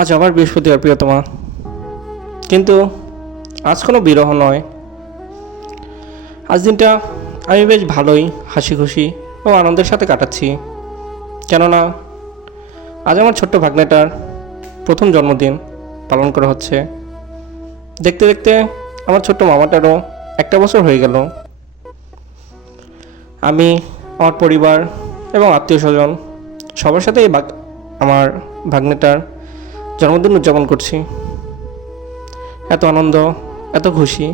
আজ আবার বৃহস্পতিবার প্রিয়তমা, কিন্তু আজ কোনো বিরহ নয়। আজ দিনটা আমি বেশ ভালোই হাসি খুশি ও আনন্দের সাথে কাটাচ্ছি, কেননা আজ আমার ছোট্ট ভাগ্নেটার প্রথম জন্মদিন পালন করা হচ্ছে। দেখতে দেখতে আমার ছোট্ট মামাটারও 1 বছর হয়ে গেল। আমি, আমার পরিবার এবং আত্মীয় স্বজন সবার সাথে আমার ভাগ্নেটার জন্মদিন উদযাপন করছি। এত আনন্দ, এত খুশি,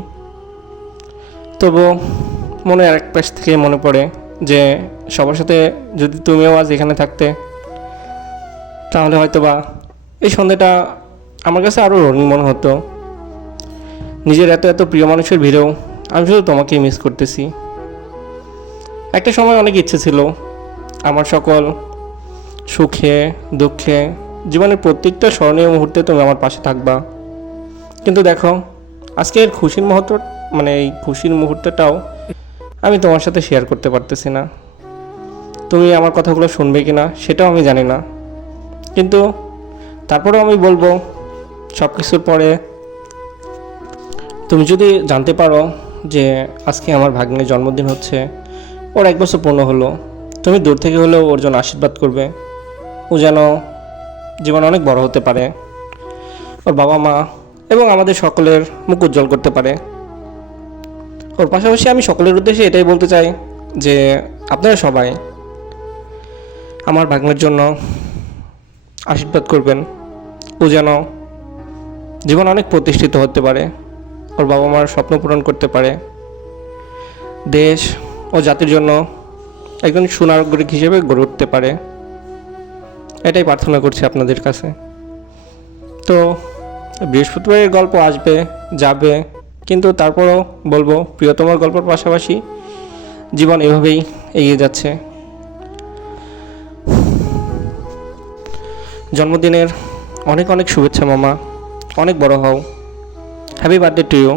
তবু মনে এক পাশ থেকে মনে পড়ে যে সবার সাথে যদি তুমিও আজ এখানে থাকতে, তাহলে হয়তো বা এই সন্ধ্যাটা আমার কাছে আরও রঙিন মনে হতো। নিজের এত এত প্রিয় মানুষের ভিড়েও আমি শুধু তোমাকেই মিস করতেছি। একটা সময় অনেক ইচ্ছে ছিল আমার সকল সুখে দুঃখে, জীবনের প্রত্যেকটা স্মরণীয় মুহূর্তে তুমি আমার পাশে থাকবা। কিন্তু দেখো, আজকে এর খুশির মুহূর্ত, এই খুশির মুহূর্তটাও আমি তোমার সাথে শেয়ার করতে পারতেছি না। তুমি আমার কথাগুলো শুনবে কি না সেটাও আমি জানি না, কিন্তু তারপরেও আমি বলবো, সব কিছুর পরে তুমি যদি জানতে পারো যে আজকে আমার ভাগ্নের জন্মদিন হচ্ছে, ওর 1 বছর পূর্ণ হলো, তুমি দূর থেকে হলেও ওর জন্য আশীর্বাদ করবে। ও যেন জীবন অনেক বড় হতে পারে, ওর বাবা মা এবং আমাদের সকলের মুখ উজ্জ্বল করতে পারে। ওর পাশাপাশি আমি সকলের উদ্দেশ্যে এটাই বলতে চাই যে আপনারা সবাই আমার ভাগ্নের জন্য আশীর্বাদ করবেন। ও যেন জীবন অনেক প্রতিষ্ঠিত হতে পারে, ওর বাবা মার স্বপ্ন পূরণ করতে পারে, দেশ ও জাতির জন্য একজন সুনাগরিক হিসেবে গড়ে উঠতে পারে। এটাই প্রার্থনা করছি আপনাদের কাছে। তো বৃহস্পতিবারের গল্প আসবে যাবে, কিন্তু তারপরও বলবো প্রিয়তমার গল্পের পাশাপাশি জীবন এভাবেই এগিয়ে যাচ্ছে। জন্মদিনের অনেক অনেক শুভেচ্ছা মামা, অনেক বড় হও। Happy birthday to you.